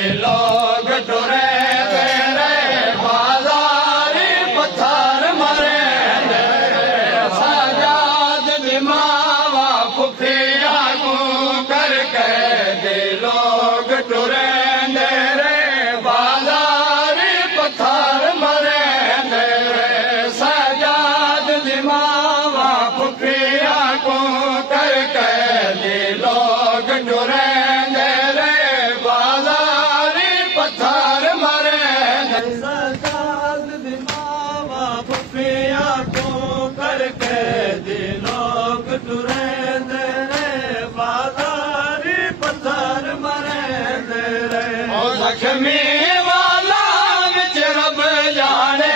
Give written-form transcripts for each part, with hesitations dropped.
लोग टुरे तेरे बाजारी पत्थर मरे सजाद दिमावा फुफिया को करके दे लोग टुरे तेरे बाजारी पत्थर मरे सजाद दिमावा फुफिया को करके दे लोग टुरे लक्ष्मी वाला विच रब जाने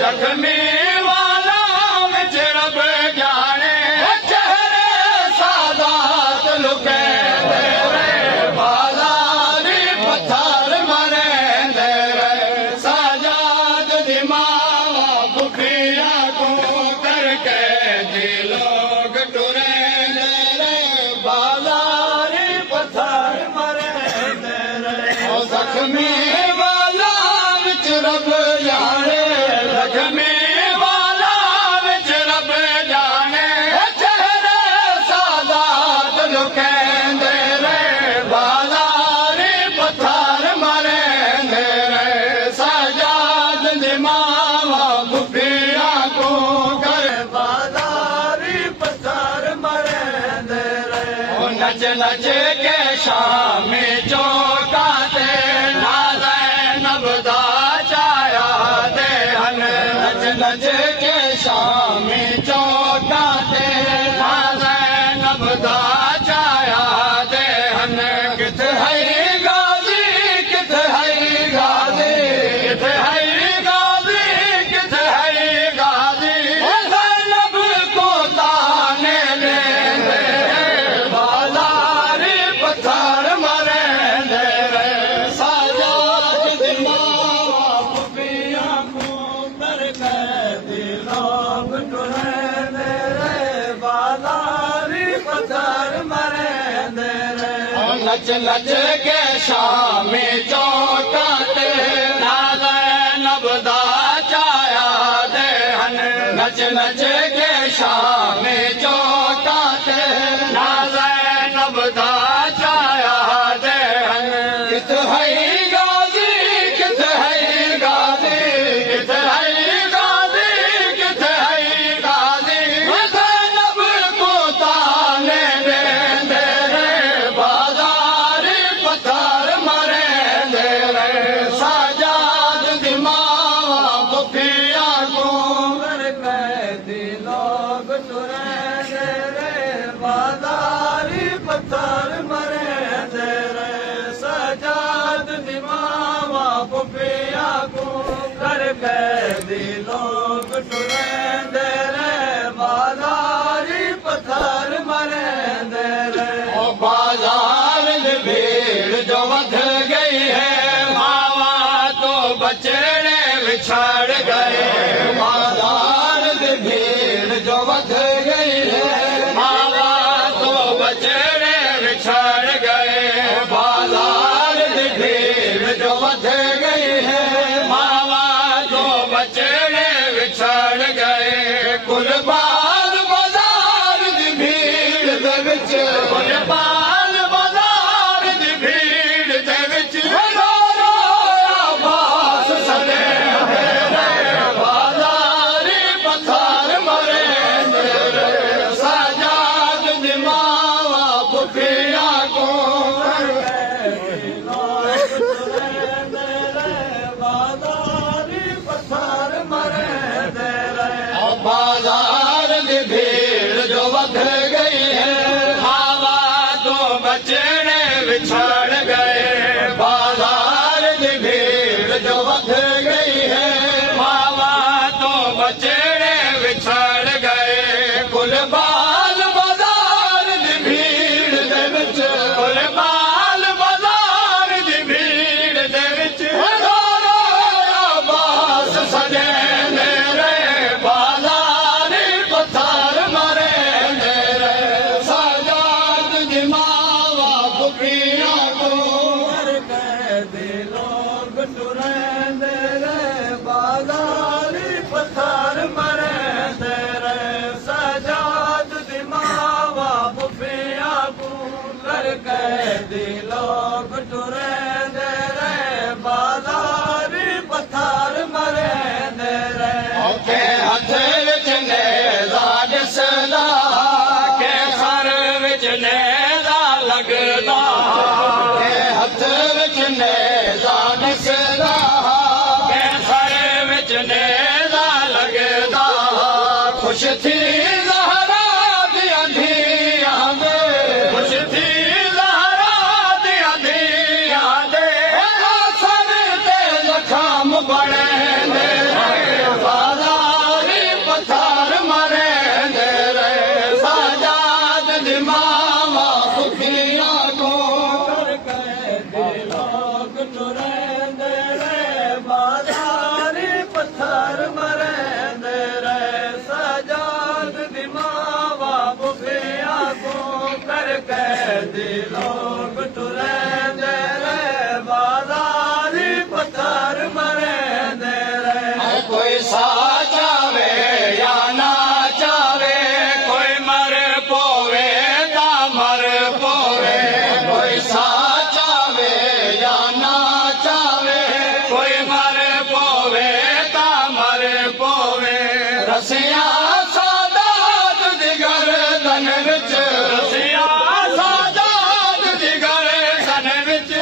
लक्ष्मी वाला विच रब जाने चेहरे सादात लुके तेरे बाजारी पत्थर मरे तेरे सजाद दिमावा फुफिया को करके लोग टुरे तेरे बाजारी पत्थर मरे लक्ष्मी वाला विच रब जाने लक्ष्मी वाला विच रब जाने चेहरे सादात लुके तेरे बाजारी पत्थर मरे तेरे सजाद दिमावा फुफिया को कर बाजारी पत्थर मरे तेरे नच नच के शामी चौका नच के शामी चौका ते नबदा चाया दे हन किथ है गाजी किथ है गाजी किथ है गाजी किथ है गाजी लब को ताने दे बाजारी पत्थर मरे दे सजाद दिमावा फुफिया को करके लोग टुरे तेरे बाजारी पत्थर मरे तेरे नच नच के शामी चौका ते नबदा चाया दे हन नच नच के शामी चौका ते नबदा चाया दे हन किथ है गाजी किथ है गाजी किथ है बाजारी पत्थर मरे तेरे सजाद दिमावा फुफिया को करके लोग टुरे तेरे बाजारी पत्थर मरे तेरे बाजार में भीड़ जो वध गई है मावा तो बचड़े बिछड़ गए बाजार में भीड़ जो वध गई है बचड़े बिछड़ गए बाजार में भीड़ जो वध गई है मावा तो बचड़े बिछड़ गए कुर्बान बाजार की भीड़ कुर्बान ਲੋਗ ਟੁਰਦੇ ਰਹੇ ਬਾਜ਼ਾਰੀ ਪੱਥਰ ਮਰਦੇ ਰਹੇ ਔਖੇ ਹੱਥ ਵਿੱਚ ਨੇਜ਼ਾ ਦਿਸਦਾ ਕਿ ਸਰ ਵਿੱਚ ਨੇਜ਼ਾ ਲੱਗਦਾ ਕਿ ਹੱਥ ਵਿੱਚ ਨੇਜ਼ਾ ਦਿਸਦਾ ਕਿ ਸਰ ਵਿੱਚ ਨੇਜ਼ਾ ਲੱਗਦਾ ਖੁਸ਼ ਥੀ ਜ਼ਹਰਾ ਦੀਆਂ ਧੀਆਂ ਦੇ ਖੁਸ਼ ਥੀ ਜ਼ਹਰਾ ਦੀਆਂ ਧੀਆਂ ਦੇ ਸਰ ਤੇ ਜ਼ਖਮ ਬਣਦੇ ਰਹੇ ਬਾਜ਼ਾਰੀ ਪੱਥਰ ਮਰਦੇ ਰਹੇ ਸਾਜਾਦ ਦੀ ਮਾਵਾਂ ਸੁਖੀਆਂ ਕੋ ਕਰ ਕੇ ਲੋਗ ਟੁਰਦੇ ਰਹੇ ਬਾਜ਼ਾਰੀ ਪੱਥਰ ਮਰਦੇ ਰਹੇ ਸਾਜਾਦ ਦੀ ਮਾਵਾਂ ਸੁਖੀਆਂ ਕੋ ਕਰ ਕੇ ਲੋਗ ਟੁਰਦੇ ਰਹੇ ਬਾਜ਼ਾਰੀ ਪੱਥਰ ਮਰਦੇ ਰਹੇ ਕੋਈ ਸਾ ਚਾਵੇ ਜਾਂ ਨਾ ਚਾਵੇ ਕੋਈ ਮਰ ਪੋਵੇ ਤਾਂ ਮਰ ਪੋਵੇ ਕੋਈ ਸਾ ਚਾਵੇ ਜਾਂ ਨਾ ਚਾਵੇ ਕੋਈ ਮਰ ਪੋਵੇ ਤਾਂ ਮਰ ਪੋਵੇ ਰਸੀਆਂ ਸਾਦਾਤ ਦੀ ਗਰਦਨ ਵਿੱਚ ਰਸੀਆਂ ਸਾਦਾਤ ਦੀ ਗਰਦਨ ਵਿੱਚ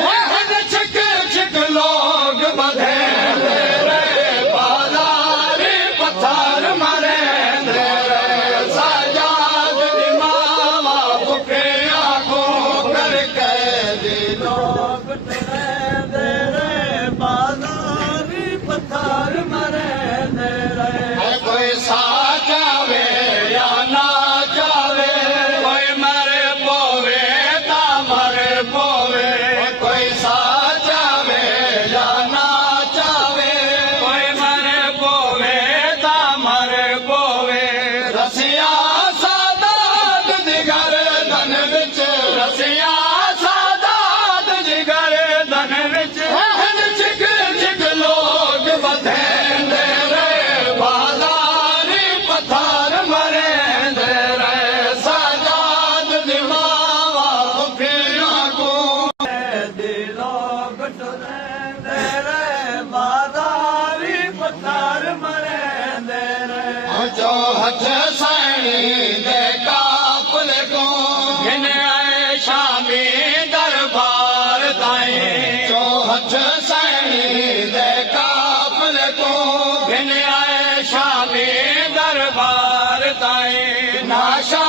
ਛਿਕ ਛਿਕ ਲੋਗ ਬਧੇਂਦੇ ਰਹੇ ਬਾਜ਼ਾਰੀ ਪੱਥਰ ਮਰਦੇ ਰਹੇ ਸਾਜਾਦ ਦੀ ਮਾਵਾਂ ਭੁੱਖਿਆਂ ਕੋ ਕਰ ਕੇ ਲੋਗ ਟੁਰਦੇ ਰਹੇ ਬਾਜ਼ਾਰੀ ਪੱਥਰ ਮਰਦੇ ਰਹੇ ਕੋਈ ਸਾ ਚਾਵੇ ਜਾਂ ਨਾ ਚਾਵੇ ਕੋਈ ਮਰ ਪੋਵੇ ਤਾਂ ਮਰ ਪੋਵੇ ਕੋਈ ਸਾ ਚਾਵੇ ਜਾਂ ਨਾ ਚਾਵੇ ਕੋਈ ਮਰ ਪੋਵੇ ਤਾਂ ਮਰ ਪੋਵੇ ਰਸੀਆਂ ਸਾਦਾਤ ਦੀ ਗਰਦਨ ਵਿੱਚ ਰਸੀਆਂ ਸਾਦਾਤ ਦੀ ਗਰਦਨ ਵਿੱਚ ਛਿਕ ਛਿਕ ਲੋਗ ਬਧੇਂਦੇ ਰਹੇ ਬਾਜ਼ਾਰੀ ਪੱਥਰ ਮਰਦੇ ਰਹੇ ਸਾਜਾਦ ਦੀ ਮਾਵਾਂ ਭੁੱਖੀਆਂ ਕੋ ਦੇ ਲੋਗ ਟੁਰਦੇ ਰਹੇ ਬਾਜ਼ਾਰੀ ਪੱਥਰ ਮਰਦੇ ਰਹੇ ਜੋ ਹੱਥ ਸੈਣੀ ਦੇ ਕਾਫਲੇ ਕੋ ਗਿਨ ਆਏ ਸ਼ਾਮੀ ਦਰਬਾਰ ਤਾਈਂ ਜੋ ਹੱਥ ਸੈਣੀ ਦੇ ਕਾਫਲੇ ਕੋ ਗਿਨ ਆਏ ਸ਼ਾਮੀ ਦਰਬਾਰ ਤਾਈਂ ਨਾਸ਼ਾ